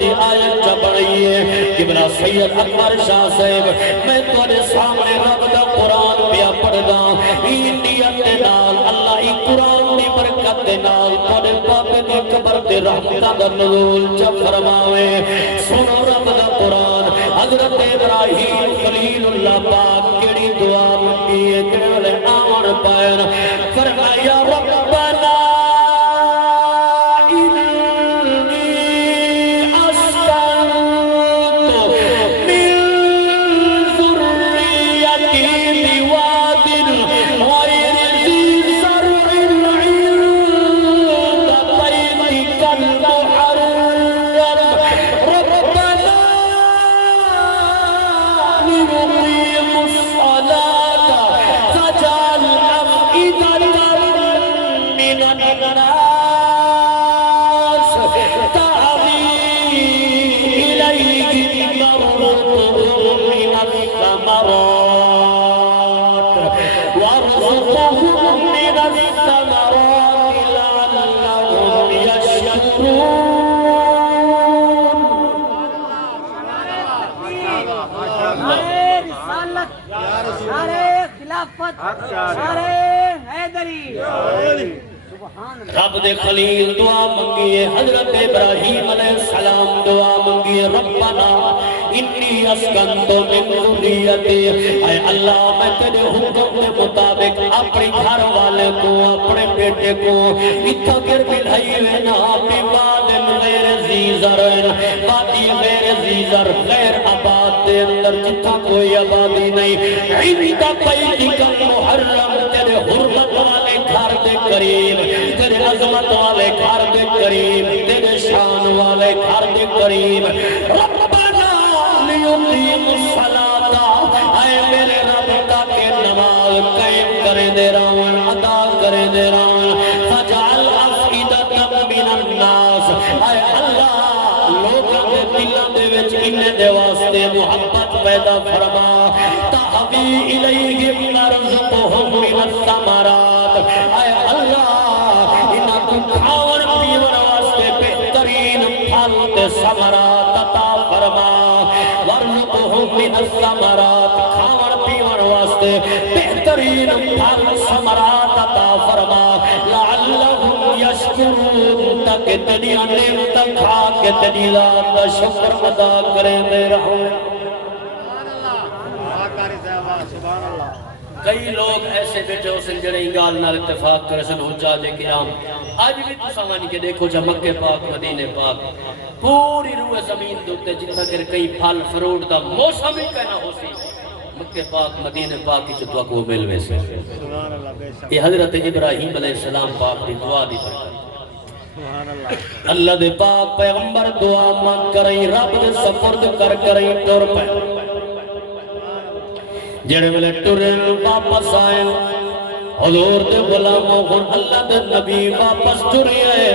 دی آیت چا بڑھئی ہے قبلہ سید اکبر شاہ صاحب میں تورے سامنے رب دا قرآن پیا پڑھ دا نیت نال اللہ ای قرآن دی برکت نال تورے پاپے دی قبر دے رحمتہ دا نزول چا فرماوے سنو رب دا قرآن حضرت ابراہیم خلیل اللہ پاک کیڑی دعا منگی ہے کیڑے آمن پائن فرمایا ربنا رب دے خلیل دعا منگیے حضرت ابراہیم علیہ السلام دعا منگیے ربنا انی اسکنتو من ذریتی اے اللہ میں تیرے حکم کے مطابق اپنے گھر والے کو اپنے بیٹے کو اتھا گر بلھائی وینا بیواد غیر زیزر وادی غیر زیزر غیر آباد دے اندر جتھا کوئی آبادی نہیں عیدہ قیدی کا محرم تیرے حرمت والے گھر دے قریب تیرے عظمت والے گھر دے قریب تیرے شان والے گھر دے قریب ربنا لیقیم الصلاة اے میرے رب تاکہ نماز قائم کرے دے رہا ادا کرے دے رہا فجعل افئدۃ من الناس اے اللہ لوگوں کے دلوں دے وچ انہیں دے واسطے محبت پیدا فرما تحوی الیہم نرزقہم من الثمرات اے اللہ انہاں کو کھاون پیون واسطے بہترین پھل تے ثمرات عطا فرما ورزقہم من الثمرات کھاون پیون واسطے بہترین پھل ثمرات عطا فرما لعلہم یشکرون تاکہ تنیا نعمت کھا کے تنی ذات کا شکر ادا کریں دے رہا کئی لوگ ایسے بیٹھے ہو سن جڑے انگال نال اتفاق کرے سن حجاج کرام آج بھی تو سامانی کے دیکھو جا مکہ پاک مدینہ پاک پوری روح زمین دوتے جتنا کر کئی پھل فروٹ دا موسم ہی کہنا ہو سی مکہ پاک مدینہ پاک کی چطوہ کو ملوے سے یہ حضرت ابراہیم علیہ السلام پاک دی دعا دی اللہ دے پاک پیغمبر دعا مانگ کریں رب دے سفرد کر کریں ٹور پہ جڑے ملے ٹورن واپس آئے حضور دے غلاموں خون اللہ دے نبی واپس ٹوری آئے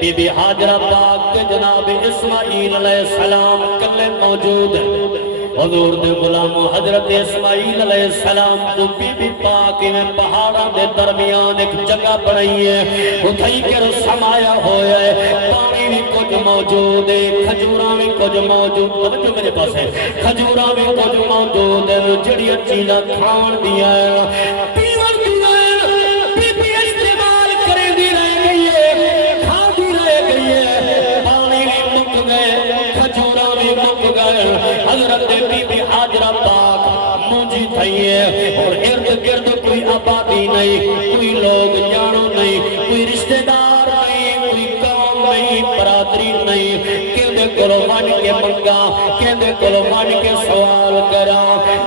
بی بی حاجرہ پاک کے جناب اسماعیل علیہ السلام کلے موجود ہیں حضور دے غلام حضرت اسماعیل علیہ السلام کو بی بی پاک میں پہاڑا دے درمیان ایک جگہ بڑھئی ہے اتھائی کے سمایا ہویا ہے پانی بھی کچھ موجود ہے کھجوراں بھی کچھ موجود ہے جو میرے پاس ہے کھجوراں بھی کچھ موجود ہے جڑی چیزاں کھان دیا ہے پیور دیا ہے بی بی استعمال کرے دی رہ گئی ہے کھا دی رہ گئی ہے پانی بھی مک گئے کھجوراں بھی مک گئے حضرت بی بی حاجرہ پاک مجھے تھائیے اور ارد گرد کوئی آبادی نہیں کوئی لوگ جانو نہیں کوئی رشتہ دار نہیں کوئی قوم نہیں برادری نہیں کہنے کلو مان کے منگا کہنے کلو مان کے سوال کرا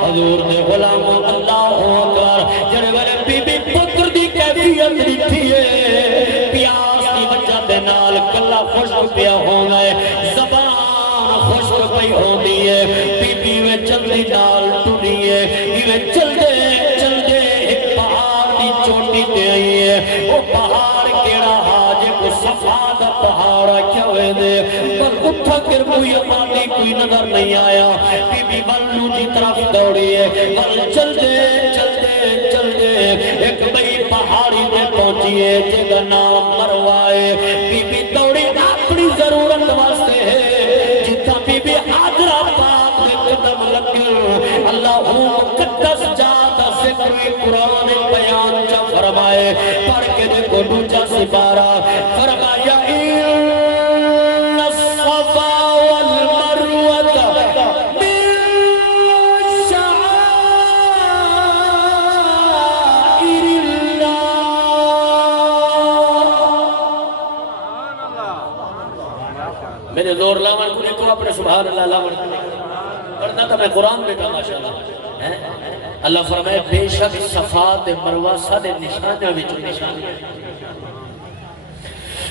حضور نے غلام اللہ اکبر جڑے والے بی بی پتر دی کیفیت لکھی ہے پیاس کی وجہ دے نال کلا خشک پیا ہو گئے زبان خشک پئی ہو دی ہے بی بی میں چلدی نال ٹوری ہے میں چلدے ایک پہاڑ دی چوٹی دے آئی ہے وہ پہاڑ کیڑا حاج کو صفا دا پہاڑ کیا ہوئے دے پر اٹھا کر کوئی آبادی کوئی نظر نہیں آیا بی بی بلو جی طرف دوڑی ہے بل چلدے ایک بئی پہاڑی میں پہنچی ہے جگہ نام مروائے بی بی دوڑی اپنی ضرورت واسطے ہے قرآن بیان چا فرمائے پڑھ کے دیکھو دوجا سپارہ فرمایا ان الصفا والمروۃ من شعائر اللہ میرے زور لاون کو دیکھو اپنے سبحان اللہ لاون کرنا تو میں قرآن بیٹھا ماشاءاللہ اللہ فرمائے بے شک صفات مروہ سارے نشانیاں وچوں نشانیاں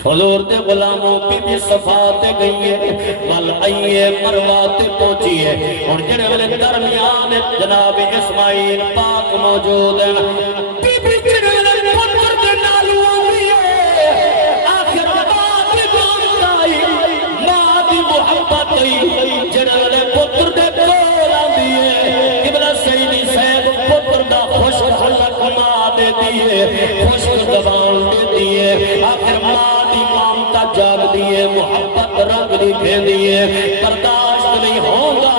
حضور دے غلاموں بی بی صفات گئی ہے والعیے مروہ تے پہنچی ہے اور جڑے والے درمیان جناب اسماعیل پاک موجود ہیں بی بی جڑے والے پتر دے نالو آئی ہے آخر ماں دی بانتائی ماں دی محبت ہوئی جڑے والے پتر دے کول آندی ہے قبلہ سیدی صاحب پتر دا خوش خلق ماں دیتی ہے خوش زبان دیتی ہے آخر ماں دی مامتا جاگ دیئے محبت رنگ دی پھین دیئے برداشت نہیں ہوگا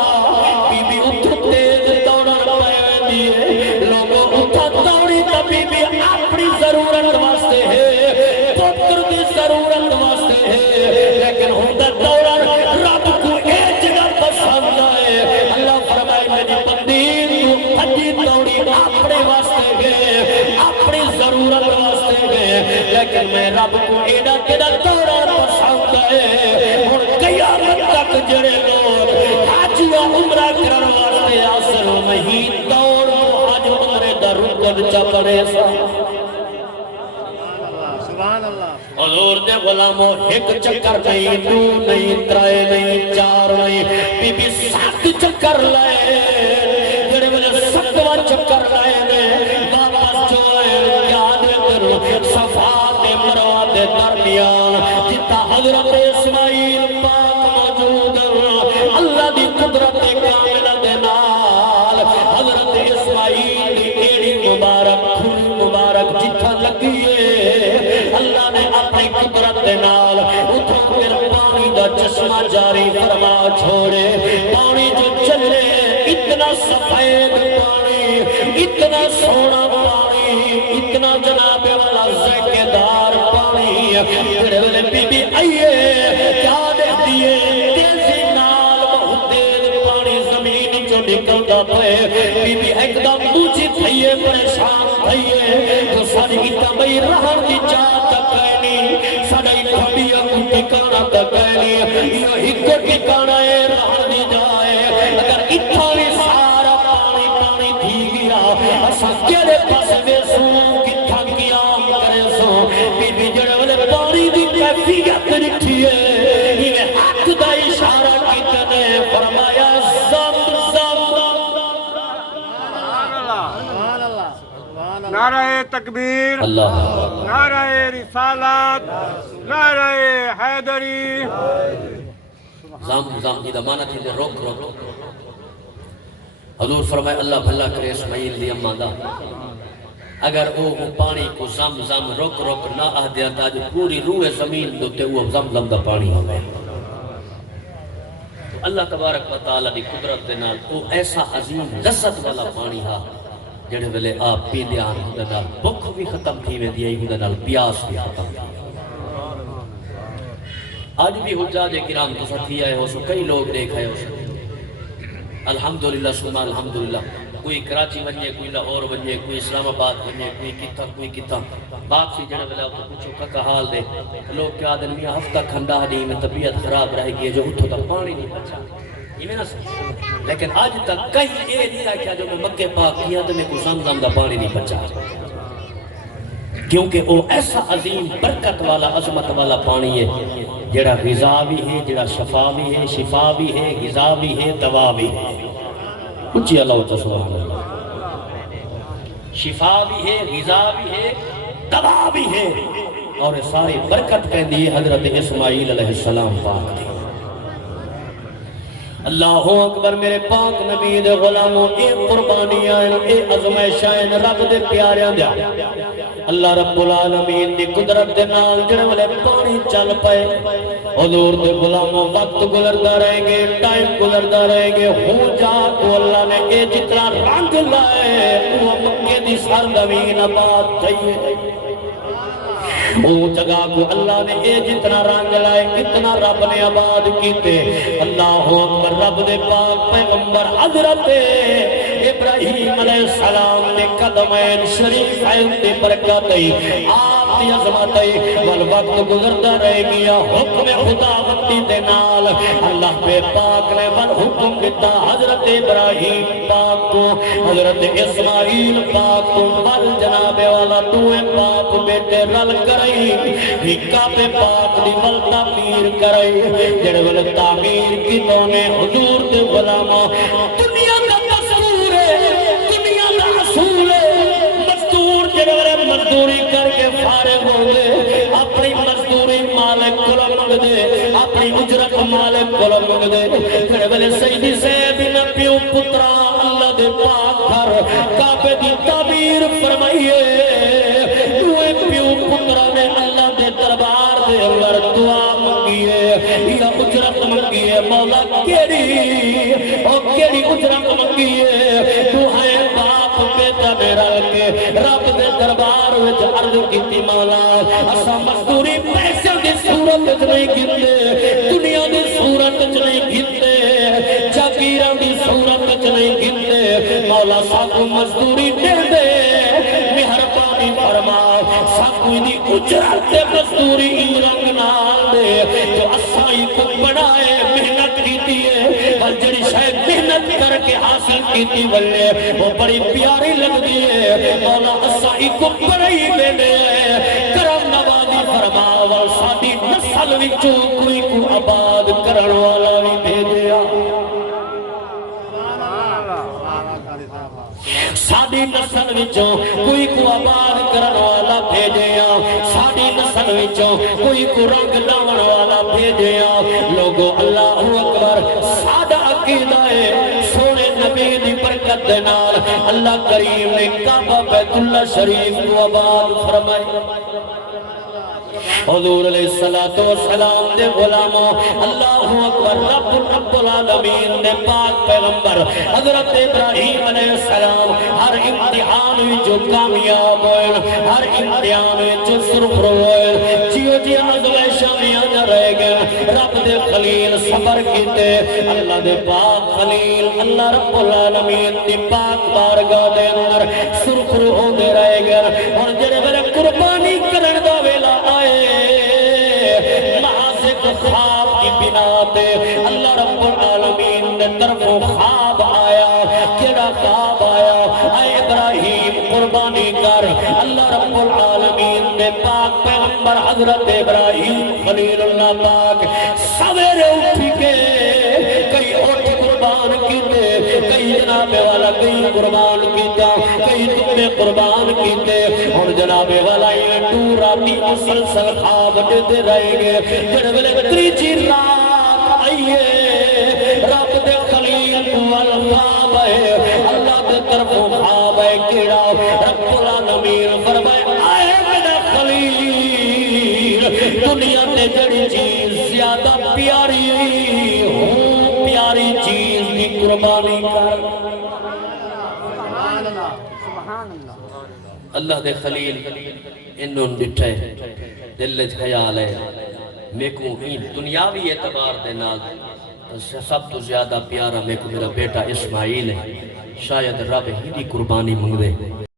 بی بی اتھو تیز دوڑا پائے دیئے لوگوں اتھا دوڑی تا بی بی اپنی ضرورت واسطے ہے پتر دی ضرورت واسطے ہے لیکن ہوندہ دوڑا رب کو ایک جگہ پسند آئے اللہ فرمائے میری بندی تو حجی دوڑی اپنے واسطے گئے اپنی ضرورت واسطے گئے لیکن میں رب کو ایڈا تیرا دوڑا پسند ہے اور قیامت تک جڑے لوگ حج و عمرہ کرن واسطے آسر نہیں دوڑ حج عمرے در رکن چپڑے سا حضور دے غلاموں ایک چکر نہیں دو نہیں ترائے نہیں چار نہیں بی بی سات چکر لائے جڑے مجھے ستوہ چکر لائے نے واپس جو ہے یاد کرو صفا دے مروہ دے درمیان جتا حضرت اسماعیل پاک موجود اللہ دی قدرت کاملہ دے نال حضرت اسماعیل دی ایڑی مبارک کھولی مبارک جتا لگیے اللہ نے اپنی قدرت دے نال اتھا پھر پانی دا چشمہ جاری فرما چھوڑے پانی جو چلے اتنا سفید پانی اتنا سونا پانی اتنا جناب والا ذائقےدار پانی پھر بی بی آئیے کیا دیتی ہے تیزی نال بہت تیز پانی زمین جو نکلتا پہ بی بی ایک دم بوچی تھئیے پریشان تھئیے تو ساری اتنا بھئی رہن دی چاہت کہنی ساری کھبیا کو ٹھکانا کہنی یہ ہکو ٹھکانا ہے رہن دی جائے اگر اتنا بھی سارا پانی پانی تھی گیا اسا کیلے پاس میں سوں کتھا قیام کرے سوں بی بی جڑے والے پانی دی کیفیت رکھی ہے یہ حق دا اشارہ کتنے فرمایا زم زم نعرہ تکبیر اللہ نعرہ رسالت نعرہ حیدری زم زم یہ مانا تھی روک روک حضور فرمائے اللہ بھلا کرے اسماعیل دی اماں دا اگر وہ پانی کو زم زم روک روک نہ آدھیا تھا جو پوری روح زمین دوتے وہ زم زم دا پانی ہو گئے اللہ تبارک و تعالی دی قدرت دے نال وہ ایسا عظیم لذت والا پانی ہا جڑے ویلے آپ پی دیا ہوں نال بھوک بھی ختم تھی میں دیا ہوں نال پیاس بھی ختم تھی آج بھی حجاج کرام تو ساتھی آئے ہو سو کئی لوگ دیکھائے ہو سو الحمدللہ سنہ الحمدللہ کوئی کراچی بنیے کوئی لاہور بنیے کوئی اسلام آباد بنیے کوئی کتا باپ سی جڑے ویلے آپ کو پوچھو کا حال دے لوگ کیا آدمی ہفتہ کھنڈا نہیں میں طبیعت خراب رہ گئی ہے جو اتھو تک پانی نہیں بچا یہ میں نہ سکتا لیکن آج تک کہیں یہ نہیں رکھا جو میں مکہ پاک کیا تو میں کو زمزم دا پانی نہیں بچا کیونکہ وہ ایسا عظیم برکت والا عظمت والا پانی ہے جڑا غذا بھی ہے جڑا شفا بھی ہے شفا بھی ہے غذا بھی ہے دوا بھی ہے اچھی اللہ سبحان اللہ شفا بھی ہے غذا بھی ہے دوا بھی ہے اور ساری برکت کہندی ہے حضرت اسماعیل علیہ السلام پاک دی اللہ اکبر میرے پاک نبی دے غلاموں اے قربانی آئین اے عظمائش آئین رب دے پیاریاں دیا اللہ رب العالمین دی قدرت دے نال جڑے والے پانی چل پائے حضور دے غلاموں وقت گزردا رہیں گے ٹائم گزردا رہیں گے ہو جا کو اللہ نے اے جتنا رنگ لائے وہ مکے دی دی سرزمین آباد تھئی ہے وہ جگہ کو اللہ نے اے جتنا رنگ لائے اتنا رب نے آباد کیتے اللہ اکبر رب دے پاک پیغمبر حضرت ابراہیم علیہ السلام نے قدمین شریفین دے برکت آپ دی عظمت والوقت گزرتا رہ گیا حکم خداوندی دے نال اللہ پہ پاک نے من حکم دیتا حضرت ابراہیم پاک کو حضرت اسماعیل پاک کو مل جناب والا دوئے باپ بیٹے رل کرئی ہکا پہ پاک دی مل تعمیر کرئی جڑے ول تعمیر کی تو نے حضور دے غلامہ دنیا کا دستور ہے دنیا کا اصول ہے مزدور جڑے ول مزدوری کر کے فارغ ہو گئے اپنی مزدوری مالک کو منگ دے اپنی اجرت مالک کو منگ دے جڑے ول سیدی صاحب پیو پترا اللہ دے پاک گھر کعبے دی تعمیر فرمائیے دوئے پیو پترا نے اللہ دے دربار دے اندر دعا منگی ہے یا اجرت منگی ہے مولا کیڑی اور کیڑی اجرت منگی ہے تو ہے باپ بیٹا میرا کے رب دے دربار وچ عرض کیتی مولا اسا مزدوری پیسے دی صورت وچ نہیں گھندے دنیا دی صورت وچ نہیں گھندے جاگیراں دی صورت وچ نہیں گھندے مولا سانو مزدوری دے دے مہربانی فرما سانو دی اجرت مزدوری رنگ نال دے جو اسائی کو بنائے محنت کیتی ہے اور جڑی شاید محنت کر کے حاصل کیتی ولے وہ بڑی پیاری لگدی ہے مولا اسائی کو بڑی دے دے کرم نوازی فرما اور ساڈی نسل وچوں کوئی کو آباد کرن والا بھی بھیجیا ساڈی نسل وچوں کوئی کو آباد کرن والا بھیجیا ساڈی نسل وچوں کوئی کو رنگ لاون والا بھیجیا لوگو اللہ اکبر ساڈا عقیدہ ہے سونے نبی دی برکت دے نال اللہ کریم نے کعبہ بیت اللہ شریف کو آباد فرمایا حضور علیہ السلام دے غلاموں اللہ اکبر رب العالمین دے پاک پیغمبر حضرت ابراہیم علیہ السلام ہر امتحان جو کامیاب ہوئے ہر امتحان جو سرخرو ہوئے جیو جی ازویشہ میں آجا رہ گئے رب دے خلیل صبر کیتے اللہ دے پاک خلیل اللہ رب العالمین دی پاک بارگاہ دے اندر سرخرو ہو دے رہ گئے اور جڑے بلے قربانی کرن دا ویلا آئے نازک خواب کی بنا پہ اللہ رب العالمین نے طرفوں خواب آیا کیڑا خواب آیا اے ابراہیم قربانی کر اللہ رب العالمین نے پاک پیغمبر حضرت ابراہیم خلیل اللہ پاک سویرے اٹھی کے کئی اٹھ قربان کیتے کئی جناب والا کئی قربان کیتا کئی تمہیں قربان کیتے اور جناب والا یہ راتی مسلسل خواب دیتے رہے گے جنبلے تریجی رات آئیے رب دے خلیل والخواب ہے اللہ دے طرف خواب ہے کیڑا رب العالمین فرمائے آئے میرا خلیل دنیا تے جڑی چیز زیادہ پیاری ہوں پیاری چیز کی قربانی کر اللہ دے خلیل انہوں ڈٹھے دل خیال ہے میں کو ہی دنیاوی اعتبار دے نال سب تو زیادہ پیارا میں کو میرا بیٹا اسماعیل ہے شاید رب ہی دی قربانی منگ دے